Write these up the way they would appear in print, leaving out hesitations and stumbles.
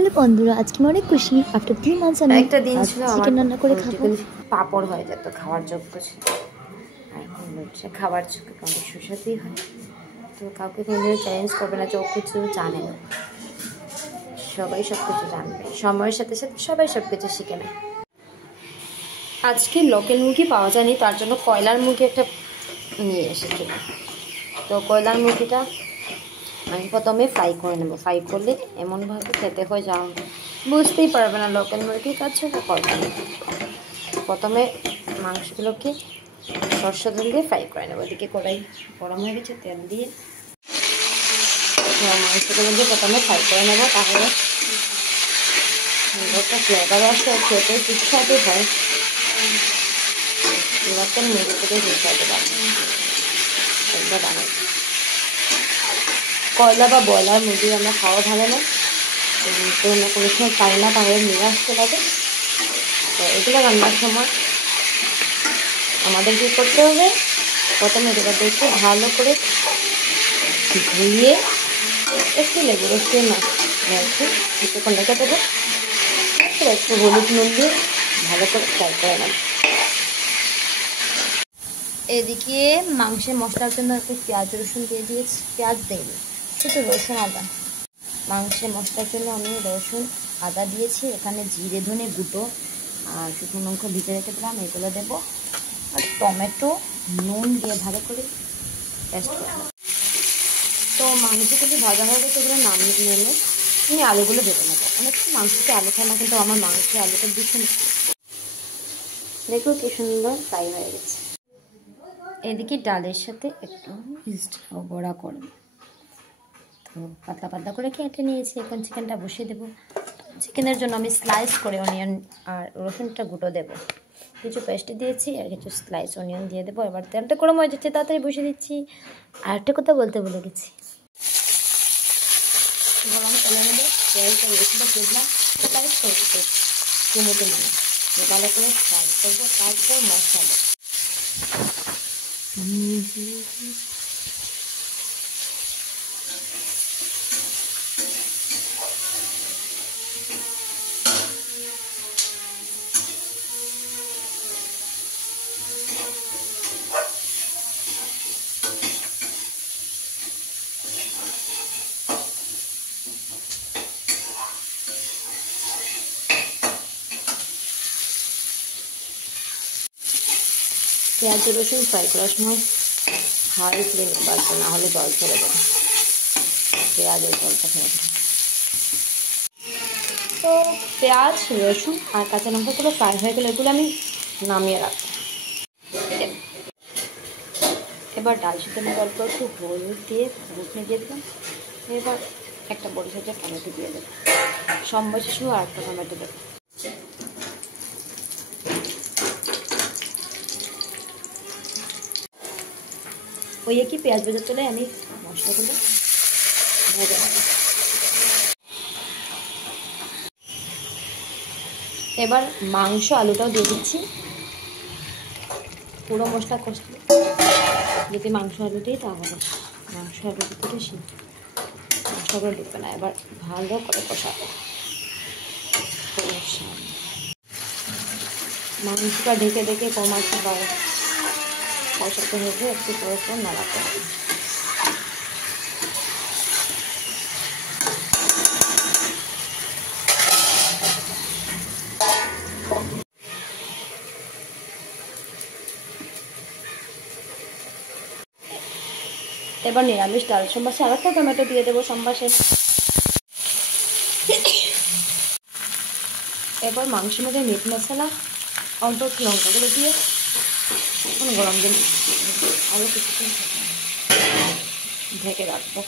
Hello বন্ধুরা, আজকে আমি অনেক খুশি। আফটার 3 মান্থস আমি একটা দিন ছিল চিকেন রান্না করে খাবো। পাপড় হয়ে যেত, খাওয়ার যোগ্য ছিল। আর এখন হচ্ছে খাবার যোগ্য অনেক সুস্বাদুই হয়। তো কাউকে কোনো চ্যালেঞ্জ করবে না, চোখ কিছু জানে না, সবাই সব কিছু জানবে। সময়ের সাথে সাথে সবাই সব কিছু শিখে নেয়। আজকে লোকাল মুরগি পাওয়া যায়নি, তার জন্য কয়লার মুরগি একটা নিয়ে এসেছি। তো কয়লার মুরগিটা আমি প্রথমে ফ্রাই করে নেবো। ফ্রাই করলে এমনভাবে খেতে হয় যা বুঝতেই পারবে না লোকাল মুরগির কাছে করবে না। প্রথমে মাংসগুলোকে সরষের তেল দিয়ে ফ্রাই করে নেবো। ওদিকে কড়াই গরম হয়ে গেছে, তেল দিয়ে মাংসগুলো দিয়ে প্রথমে ফ্রাই করে নেবো। তাহলে একটা ফ্লেভার আসে, খেতে সুস্বাদু হয়। লোকাল মুরগি থেকে সুস্বাদু পাবে একবার বানাই। কয়লা বা ব্রয়লার মুরগি আমরা খাওয়া ভালো না, তো আমরা কোনো সময় পাই না, তাহলে নিয়ে আসতে লাগে। তো এগুলো রান্নার সময় আমাদের কী করতে হবে, প্রথমে এগুলোকে ভালো করে ধুয়ে একটু লেবু রসে একটু কিছুক্ষণ রেখে দেবো। একটু হলুদ নুন দিয়ে ভালো করে ফ্রাই করে নেব। এদিকে মাংসের মশলার জন্য একটু পেঁয়াজ রসুন দিয়ে দিয়েছি। পেঁয়াজ দিইনি, শুধু রসুন আদা। মাংসের মশলার জন্য আমি রসুন আদা দিয়েছি। এখানে জিরে ধনে গুঁটো আর শুকনো লঙ্কা ভিজে রেখে দিলাম, এগুলো দেবো। আর টমেটো নুন দিয়ে ভালো করে পেস্ট করবো। তো মাংসগুলো ভাজা হয়ে গেছে, এগুলো নামিয়ে নেমে আমি আলুগুলো ভেজে নেবো। অনেকটা মাংসতে আলু খায় না, কিন্তু আমার মাংসে আলুটা ভীষণ দেখো কি সুন্দর ফ্রাই হয়ে গেছে। এদিকে ডালের সাথে একটু বড়া করব। তো পাতলা পাতলা করে কেটে নিয়েছি। এখন চিকেনটা বসিয়ে দেবো। চিকেনের জন্য আমি স্লাইস করে অনিয়ন আর রসুনটা গুঁটো দেবো। কিছু পেস্ট দিয়েছি আর কিছু স্লাইস অনিয়ন দিয়ে দেবো। এবার তেলটা গরম হয়ে যাচ্ছে, তাড়াতাড়ি বসিয়ে দিচ্ছি। আর একটা কথা বলতে ভুলে গেছি, গরম তেলের মধ্যে তেলটা রসুনটা দিলাম, স্লাইস করে টমেটো মানে ভালো করে ফ্রাই করবো। তারপর মশলা পেঁয়াজ রসুন ফ্রাই করার সময় হাই ফ্লেমে বাড়বে, না হলে জল ছেড়ে দেবে, পেঁয়াজের জলটা ছেড়ে দেবে। তো পেঁয়াজ রসুন আর কাঁচা লঙ্কাগুলো ফ্রাই হয়ে গেলে এগুলো আমি নামিয়ে রাখবো। এবার ডাল সিদ্ধ অল্প একটু হলুদ দিয়ে ঘুটনে দিয়ে দিলাম। এবার একটা বড় সাইজের টমেটো দিয়ে দেবো, সম্বর শিশু আর একটা টমেটো দেবো। ওই একই পেঁয়াজ ভেজে তুলে আমি মশলাগুলো ভেজে নেব। এবার মাংস আলুটাও দিয়ে দিচ্ছি। পুরো মশলা কষলে যদি মাংস আলু দিই তাহলে মাংস আলু দিতে মশলাগুলো ঢুকবে না। এবার ভালো করে কষাবো। মাংসটা ঢেকে ঢেকে কমাতে পারে, কষাতে হবে, একটু করে নাড়াতে হবে। এবার নিরামিষ ডাল সম্বাসে আর একটা টমেটো দিয়ে দেবো সম্বাসে। এবার মাংসের মধ্যে মিট মশলা অল্প একটু লঙ্কাগুলো দিয়ে গরম দিন আরও কিছুক্ষণ ঢেকে রাখবো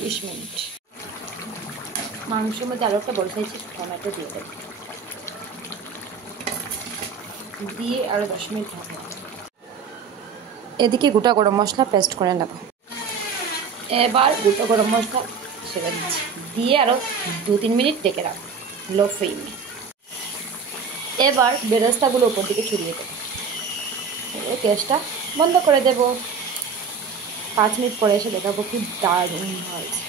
20 মিনিট। মাংসের মধ্যে আরও একটা বড় সাইজের টমেটো দিয়ে দেবো, দিয়ে আরও 10 মিনিট থাকবো। এদিকে গোটা গরম মশলা পেস্ট করে নেব। এবার গোটা গরম মশলা ছেড়ে দিচ্ছি, দিয়ে আরও 2-3 মিনিট ঢেকে রাখবো লো ফ্লেমে। এবার বেরেস্তাগুলো উপর দিকে ছড়িয়ে দেবো, গ্যাসটা বন্ধ করে দেবো। 5 মিনিট পরে এসে দেখাবো কি দারুণ হয়েছে।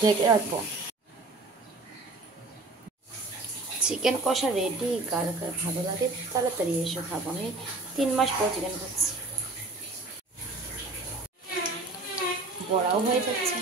ঢেকে রাখবো। চিকেন কষা রেডি। কার কার ভালো লাগে তাড়াতাড়ি এসে খাবো। আমি 3 মাস পর চিকেন খাচ্ছি। বড়াও হয়ে যাচ্ছে।